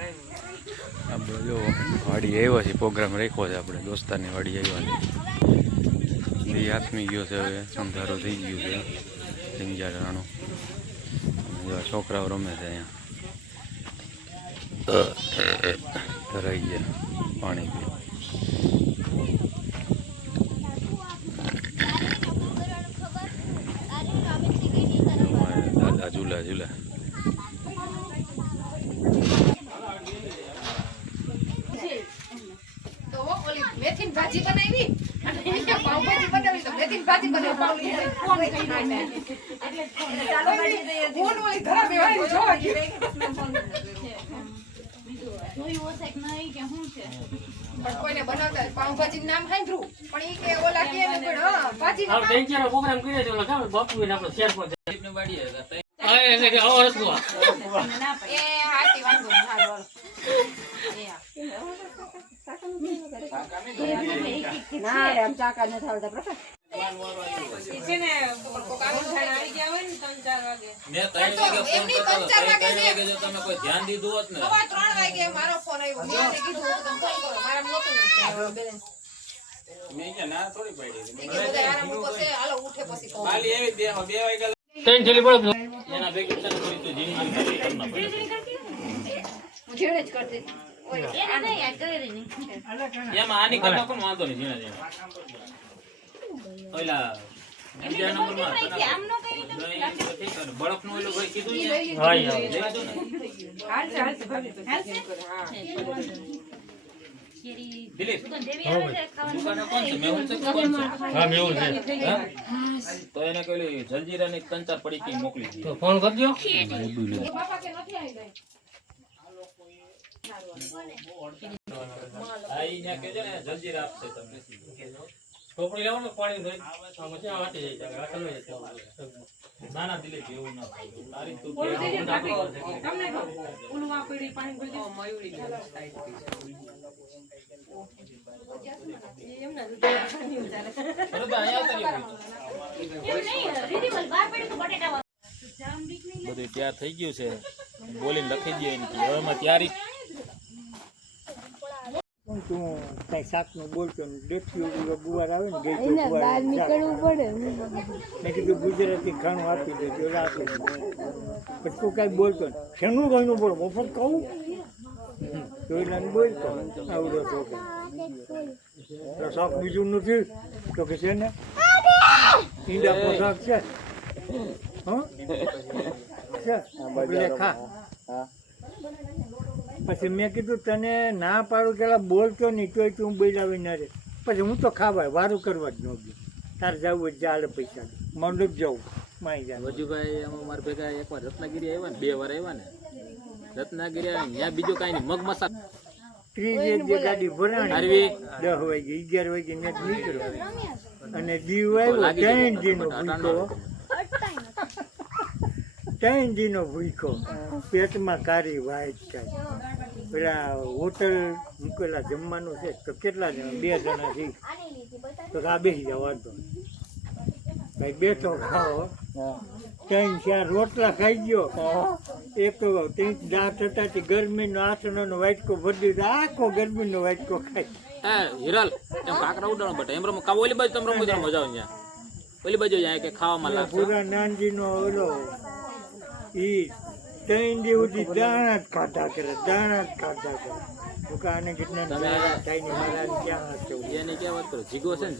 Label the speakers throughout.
Speaker 1: આપણે જો વાડી આવ્યા છે પ્રોગ્રામ રાખ્યો છે આપણે, દોસ્તારની વાડી આવ્યા છે આથમી ગયો છે હવે, અંધારો થઈ ગયું છે જો છોકરાઓ રમે છે અહીંયા. ધરાઈ ગયા, પાણી પી.
Speaker 2: ભાજી બનાવી? અને પાવભાજી બનાવી? તો મેથીની ભાજી બનાવી ફોન કરીને ચાલો ફોન ઓલી ઘરા બેવાની જોવા ગઈ. પણ કોઈને બનાવતા પાવભાજી નામ સાંભળ્યું? પણ એ કે ઓલા કે ને પણ હા ભાજી
Speaker 3: આપણે પ્રોગ્રામ કર્યો છે ઓલા કામ બાપુ એને આપણે શેર પર હા એટલે કે આવો રસગુલ્લા
Speaker 2: એ હાથી વાંધો નહીં, હાલો, હાલો. ના રે આમ ચાકા ન થાવતા પ્રકાશ ત્રણ ચાર વાગે. છે.
Speaker 4: તમે કોઈ ધ્યાન દીધું હોત ને.
Speaker 2: સવા ત્રણ વાગે મારો ફોન આવ્યો. મેં એને
Speaker 3: છેલ્લી પડે
Speaker 4: ભેગી જીમ
Speaker 2: જ કરતી.
Speaker 4: એમાં આની કરતા પણ વાંધો નહીં ઝીણા ઝીણા. ઓલા બીજા ઓલું ભાઈ કીધું ને, દિલીપ, કોણ છે? તો એને પેલી જલજીરાની ત્રણ ચાર પડીકી મોકલી
Speaker 3: ફોન કરજો.
Speaker 4: બધું તૈયાર થઈ ગયું છે. બોલીને લખી દઈએ એમ કે હવે એમાં તૈયારી
Speaker 5: તું કઈ શાકનું બોલતો ને ડેઠી ઓલી ગુવાર આવે ને ગઈ નીકળવું પડે. મેં કીધું ગુજરાતી ખાણું આપી દેજો એટલે આપી પછી તું કઈ બોલતો ને શેનું ગણું બોલો? મફત કહું? જોઈને બોલતો આવડો તો શાક બીજું નથી? તો કે છે ને? ઈંડા પોશાક છે. હં ખા. પછી મેં કીધું તને ના પાડું પેલા બોલતો નહીં તોય તું બોલાવી ના રે. પછી હું તો ખાવાય વારું કરવા જ ન ગયું. તારે જવું હોય ચાલે પૈસા મંડપ જવું માઈ જાય
Speaker 4: વજુભાઈ અમારા મારા ભેગા એકવાર રત્નાગીરી આવ્યા ને બે વાર આવ્યા ને. રત્નાગીરી આવ્યા ત્યાં બીજું કાંઈ નહીં મગ મસાલા
Speaker 5: ત્રીજી જે ગાડી ભરાણી દસ વાગે અગિયાર વાગે ને નીકળ્યો. અને દીવ આવ્યો ત્રણ દીનો ભૂખો ત્રણ દીનો ભૂખો પેટમાં કારી વાઈટ થાય પેલા હોટલ મૂકેલા જમવાનું છે તો કેટલા જણા? બે જણા છે. તો આ બેસી જાવ વાંધો. ભાઈ બેઠો ખાઓ. ત્રણ ચાર રોટલા ખાઈ ગયો. એક તો ત્રણ દાંત હતા તે ગરમીનો આસનોનો વાટકો ભરી આખો ગરમીનો વાટકો ખાઈ.
Speaker 4: એ હિરલ એમ કાકરા ઉડાડો બટ એમ રમો કાવો ઓલી બાજુ તમે રમો મજા આવે ત્યાં. ઓલી બાજુ જાય કે ખાવામાં લાગે
Speaker 5: પૂરા નાનજીનો ઓલો ઈ ત્રણ દી સુધી દાણા જ ખાધા કરે દાણા જ ખાધા કરે. દુકાને કેટલા દાણા થાય ને મારા ક્યાં હશે
Speaker 4: એની ક્યાં વાત કરો? જીગો છે ને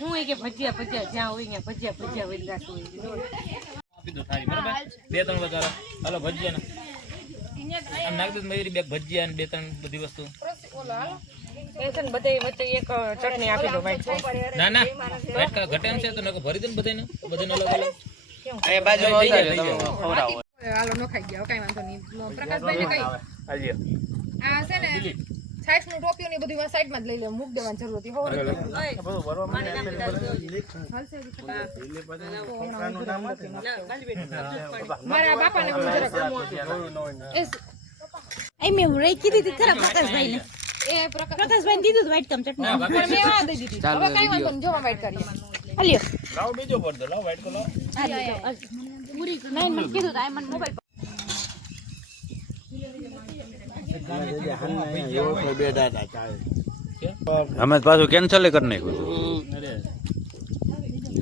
Speaker 6: હું એ કે ભજીયા ભજીયા જ્યાં હોય ત્યાં ભજીયા ભજીયા વેલગા હોય
Speaker 4: આપી દો થાળી બરાબર? બે ત્રણ વધારે હાલો ભજીયા ને આમ નાખી દો મયુરી બે ભજીયા ને બે ત્રણ બધી વસ્તુ.
Speaker 6: એ છે ને બધે વચ્ચે એક ચટણી આપી
Speaker 4: ના ના. વાટકા ઘટે એમ છે તો નકો ભરી દે ને બધાને બધાને અલગ અલગ.
Speaker 2: હાલો ન ખાઈ ગયા કઈ વાંધો નહીં. પ્રકાશભાઈ ને કઈ? આ છે ને સાઈડનું ટોપિયું ને બધું સાઈડમાં જ લઈ લે મૂક દેવાની જરૂર હતી. હોવ મારા બાપા ને
Speaker 7: એ મેં હું રહી કીધી હતી ખરા પ્રકાશભાઈ ને
Speaker 2: એ પ્રકાશ
Speaker 7: પ્રકાશભાઈ દીધું વાઈટ તમ ચટણી.
Speaker 2: મેં આ દઈ દીધી હવે કઈ વાંધો નહીં જોવા વાઈટ કરીએ.
Speaker 7: હાલ્યો.
Speaker 4: લાવો બીજો પડતો લાવો વાઈટ કલર
Speaker 7: પૂરી નહીં મને કીધું તો મને મોબાઈલ
Speaker 1: અમે તો પાછું કેન્સલ કરી નાખ્યું હતું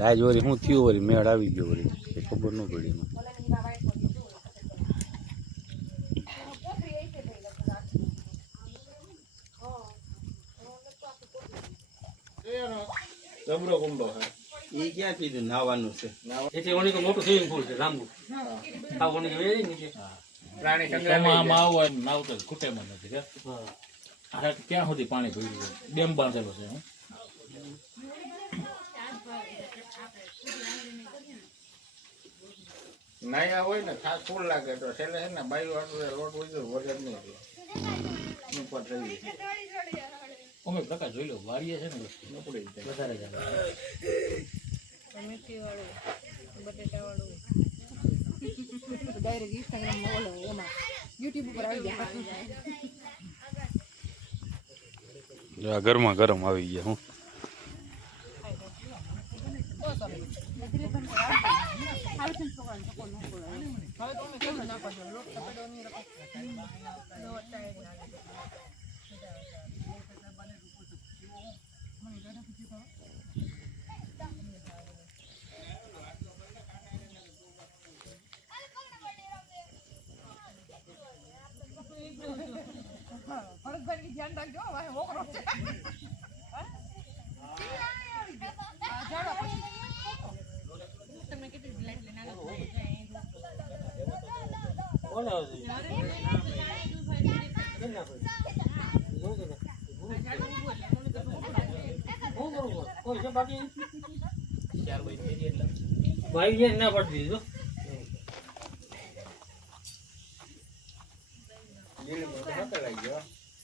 Speaker 1: આજ વળી શું થયું વળી? મેળ આવી ગયો વળી. ખબર ન પડી એમાં.
Speaker 3: એટલે ઓની તો મોટું સ્વિમિંગ પુલ છે લાંબુ આ ઓની વેરી નીચે
Speaker 4: પ્રાણી સંગ્રહાલય આવો એમ ખૂટેમાં નથી કે આ ક્યાં સુધી પાણી ભર્યું છે? ડેમ બાંધેલો છે
Speaker 8: નાયા હોય ને ખાસ ફૂલ લાગે તો છેલ્લે છે ને બાયું આટલું લોટ વધ્યો વગર નહીં ઉપર થઈ
Speaker 4: અમે પ્રકાશ જોઈ લો વાડીએ છે ને.
Speaker 3: વધારે જાય
Speaker 9: મેથી વાળું બટેટા વાળું
Speaker 2: ડાયરેક્ટ ઇન્સ્ટાગ્રામમાં ઓલો એમાં. યુટ્યુબ ઉપર આવી જાય
Speaker 1: ગરમા ગરમ આવી ગયા હું.
Speaker 2: છે
Speaker 3: ના? જોયું રાખજો ને? હું કરું? કોઈ છે?
Speaker 4: ચાર બાય તેરી એટલે
Speaker 3: ભાઈ, ને પડતી દીધું
Speaker 8: લીલીમાં તો નતો લાગી ગયો.